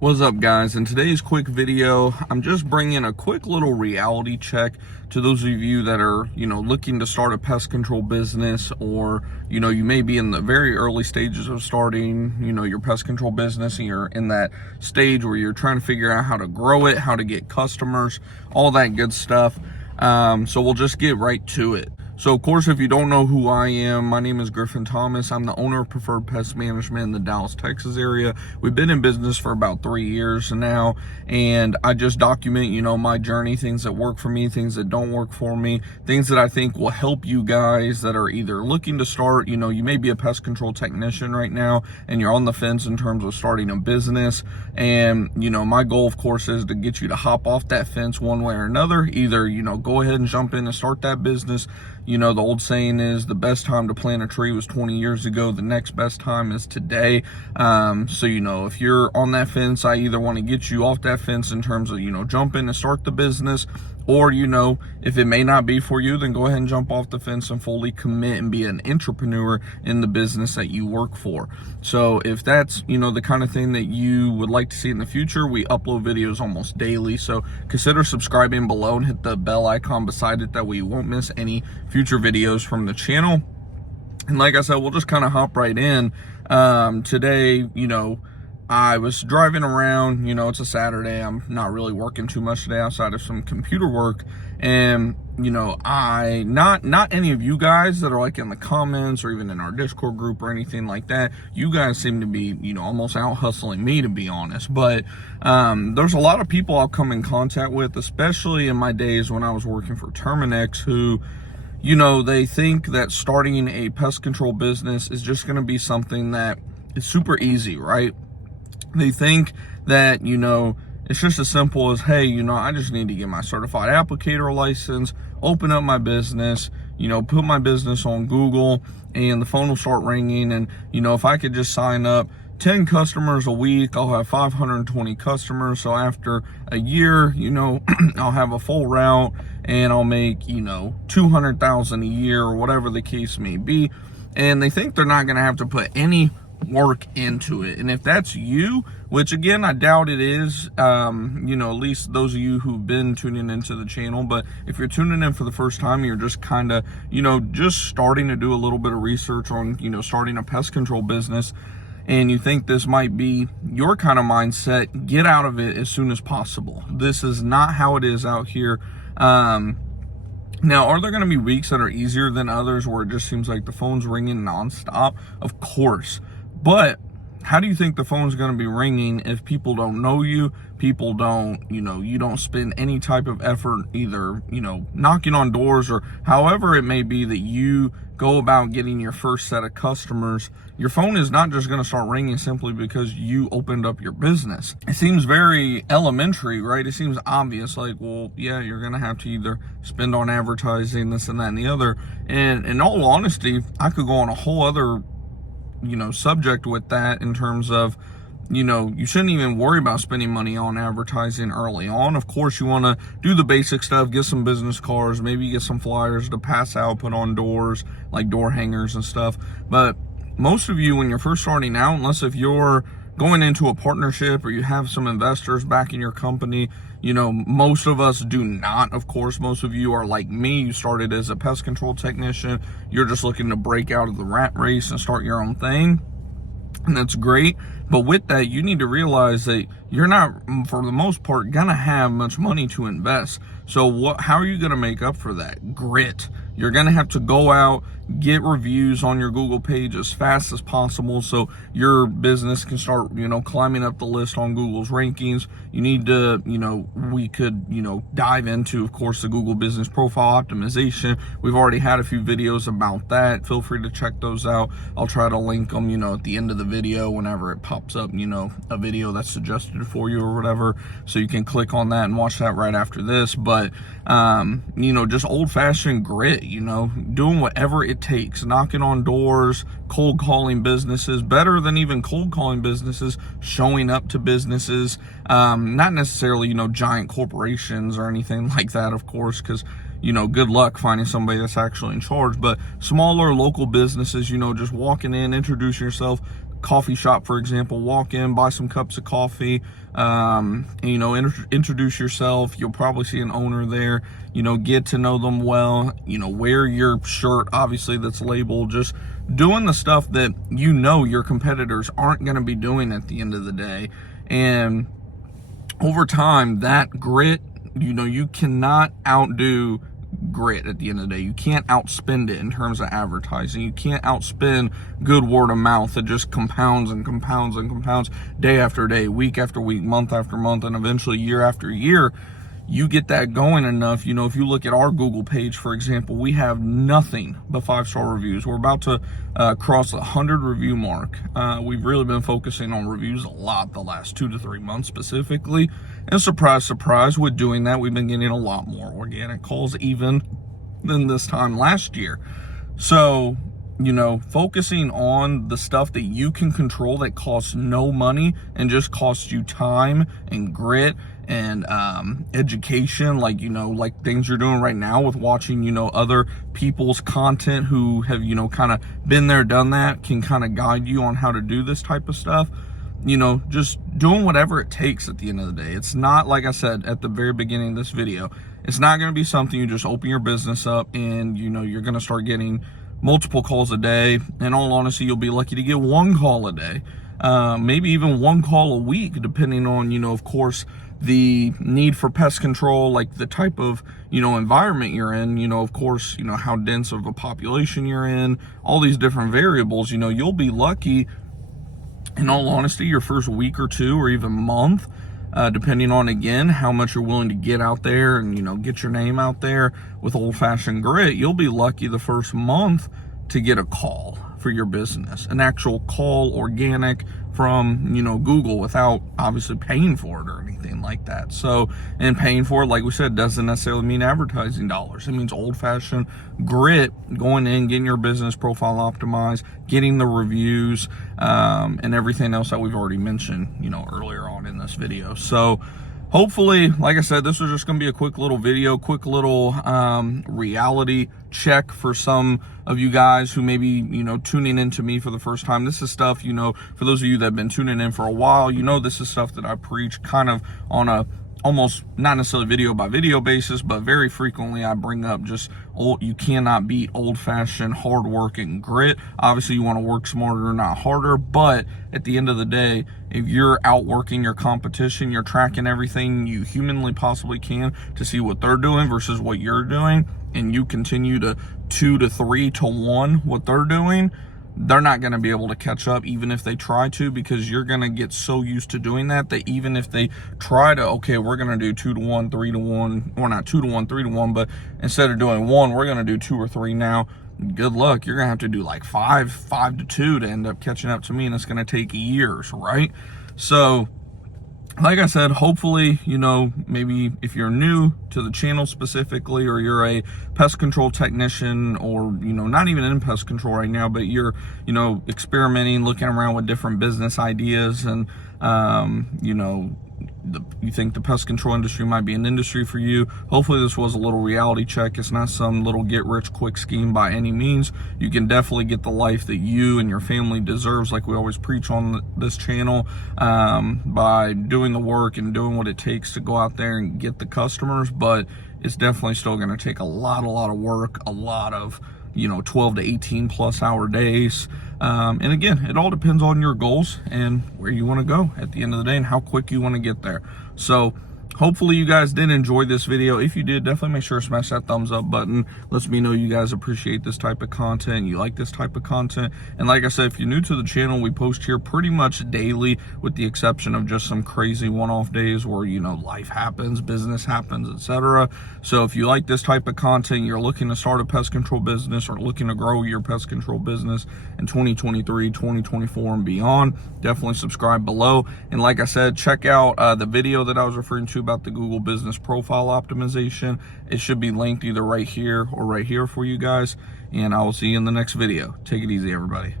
What's up, guys? In today's quick video, I'm just bringing a quick little reality check to those of you that are, looking to start a pest control business, or, you may be in the very early stages of starting, your pest control business, and you're in that stage where you're trying to figure out how to grow it, how to get customers, all that good stuff. So we'll just get right to it. So, of course, if you don't know who I am, my name is Griffin Thomas. I'm the owner of Preferred Pest Management in the Dallas, Texas area. We've been in business for about 3 years now, and I just document, my journey, things that work for me, things that don't work for me, things that I think will help you guys that are either looking to start, you may be a pest control technician right now, and you're on the fence in terms of starting a business. And, my goal, of course, is to get you to hop off that fence one way or another. Either, go ahead and jump in and start that business. The old saying is the best time to plant a tree was 20 years ago. The next best time is today. So, if you're on that fence, I either want to get you off that fence in terms of, jump in and start the business, or, if it may not be for you, then go ahead and jump off the fence and fully commit and be an entrepreneur in the business that you work for. So if that's, the kind of thing that you would like to see in the future, we upload videos almost daily. So consider subscribing below and hit the bell icon beside it. That way you won't miss any future videos from the channel. And like I said, we'll just kind of hop right in. Today, I was driving around, it's a Saturday. I'm not really working too much today outside of some computer work. And, not any of you guys that are like in the comments or even in our Discord group or anything like that. You guys seem to be, almost out hustling me, to be honest. But there's a lot of people I'll come in contact with, especially in my days when I was working for Terminex, who, they think that starting a pest control business is just going to be something that is super easy, right? They think that, it's just as simple as, hey, I just need to get my certified applicator license, open up my business, put my business on Google, and the phone will start ringing. And, if I could just sign up 10 customers a week, I'll have 520 customers. So after a year, I'll have a full route and I'll make, 200,000 a year, or whatever the case may be. And they think they're not going to have to put any work into it. And if that's you, which again I doubt it is, at least those of you who've been tuning into the channel, but if you're tuning in for the first time, you're just kind of just starting to do a little bit of research on starting a pest control business, and you think this might be your kind of mindset, get out of it as soon as possible. This is not how it is out here. Now, are there going to be weeks that are easier than others where it just seems like the phone's ringing nonstop? Of course. But how do you think the phone's going to be ringing if people don't know you? People don't, you don't spend any type of effort either, knocking on doors, or however it may be that you go about getting your first set of customers. Your phone is not just going to start ringing simply because you opened up your business. It seems very elementary, right? It seems obvious, like, well, yeah, you're going to have to either spend on advertising, this and that and the other. And in all honesty, I could go on a whole other subject with that, in terms of, you shouldn't even worry about spending money on advertising early on. Of course, you want to do the basic stuff, get some business cards, maybe get some flyers to pass out, put on doors, like door hangers and stuff. But most of you, when you're first starting out, unless if you're going into a partnership or you have some investors backing your company, most of us do not. Of course, most of you are like me. You started as a pest control technician. You're just looking to break out of the rat race and start your own thing. And that's great. But with that, you need to realize that you're not, for the most part, gonna have much money to invest. So how are you gonna make up for that? Grit. You're gonna have to go out, get reviews on your Google page as fast as possible so your business can start, climbing up the list on Google's rankings. You need to, we could, dive into, of course, the Google Business Profile Optimization. We've already had a few videos about that. Feel free to check those out. I'll try to link them, at the end of the video whenever it pops up, a video that's suggested for you or whatever. So you can click on that and watch that right after this. But, just old-fashioned grit, doing whatever it takes, knocking on doors, cold calling businesses, better than even cold calling businesses, showing up to businesses, not necessarily, giant corporations or anything like that, of course, because, good luck finding somebody that's actually in charge, but smaller local businesses, just walking in, introducing yourself, coffee shop, for example, walk in, buy some cups of coffee, and, you know, introduce yourself. You'll probably see an owner there, you know, get to know them well, you know, wear your shirt, obviously, that's labeled, just doing the stuff that, you know, your competitors aren't going to be doing at the end of the day. And over time, that grit, you know, you cannot outdo grit at the end of the day. You can't outspend it in terms of advertising. You can't outspend good word of mouth that just compounds and compounds and compounds day after day, week after week, month after month, and eventually year after year. You get that going enough. You know, if you look at our Google page, for example, we have nothing but 5-star reviews. We're about to cross the 100 review mark. We've really been focusing on reviews a lot the last 2 to 3 months specifically. And surprise, surprise, with doing that, we've been getting a lot more organic calls even than this time last year. So, you know, focusing on the stuff that you can control that costs no money and just costs you time and grit and education, like, you know, like things you're doing right now with watching, you know, other people's content who have, you know, kind of been there, done that, can kind of guide you on how to do this type of stuff. You know, just doing whatever it takes at the end of the day. It's not, like I said at the very beginning of this video, it's not going to be something you just open your business up and, you know, you're going to start getting multiple calls a day. In all honesty, you'll be lucky to get 1 call a day, maybe even 1 call a week, depending on, you know, of course, the need for pest control, like the type of, you know, environment you're in, you know, of course, you know, how dense of a population you're in, all these different variables. You know, you'll be lucky, in all honesty, your first week or 2 or even month, depending on, again, how much you're willing to get out there and, you know, get your name out there with old-fashioned grit. You'll be lucky the first month to get a call for your business, an actual call, organic, from, you know, Google, without obviously paying for it or anything like that. So, and paying for it, like we said, doesn't necessarily mean advertising dollars. It means old-fashioned grit, going in, getting your business profile optimized, getting the reviews, and everything else that we've already mentioned, you know, earlier on in this video. So hopefully, like I said, this was just going to be a quick little video, quick little reality check for some of you guys who may be, you know, tuning in to me for the first time. This is stuff, you know, for those of you that have been tuning in for a while, you know, this is stuff that I preach kind of on a almost not necessarily video by video basis, but very frequently I bring up just you cannot beat old-fashioned hard work and grit. Obviously you want to work smarter, not harder, but at the end of the day, if you're outworking your competition, you're tracking everything you humanly possibly can to see what they're doing versus what you're doing, and you continue to 2 to 3 to 1 what they're doing, they're not going to be able to catch up even if they try to, because you're going to get so used to doing that even if they try to, okay, we're going to do 2 to 1, 3 to 1, or not 2 to 1, 3 to 1, but instead of doing 1, we're going to do 2 or 3 now. Good luck. You're going to have to do like 5 to 2 to end up catching up to me, and it's going to take years, right? So, like I said, hopefully, you know, maybe if you're new to the channel specifically, or you're a pest control technician, or, you know, not even in pest control right now, but you're, you know, experimenting, looking around with different business ideas, and, you know, you think the pest control industry might be an industry for you. Hopefully this was a little reality check. It's not some little get rich quick scheme by any means. You can definitely get the life that you and your family deserves, like we always preach on this channel, by doing the work and doing what it takes to go out there and get the customers. But it's definitely still going to take a lot of work, a lot of, you know, 12 to 18 plus hour days. And again, it all depends on your goals and where you want to go at the end of the day and how quick you want to get there. So hopefully you guys did enjoy this video. If you did, definitely make sure to smash that thumbs up button. Lets me know you guys appreciate this type of content, you like this type of content. And like I said, if you're new to the channel, we post here pretty much daily, with the exception of just some crazy one-off days where, you know, life happens, business happens, etc. So if you like this type of content, you're looking to start a pest control business or looking to grow your pest control business in 2023, 2024 and beyond, definitely subscribe below. And like I said, check out the video that I was referring to about the Google business profile optimization. It should be linked either right here or right here for you guys, and I will see you in the next video. Take it easy, everybody.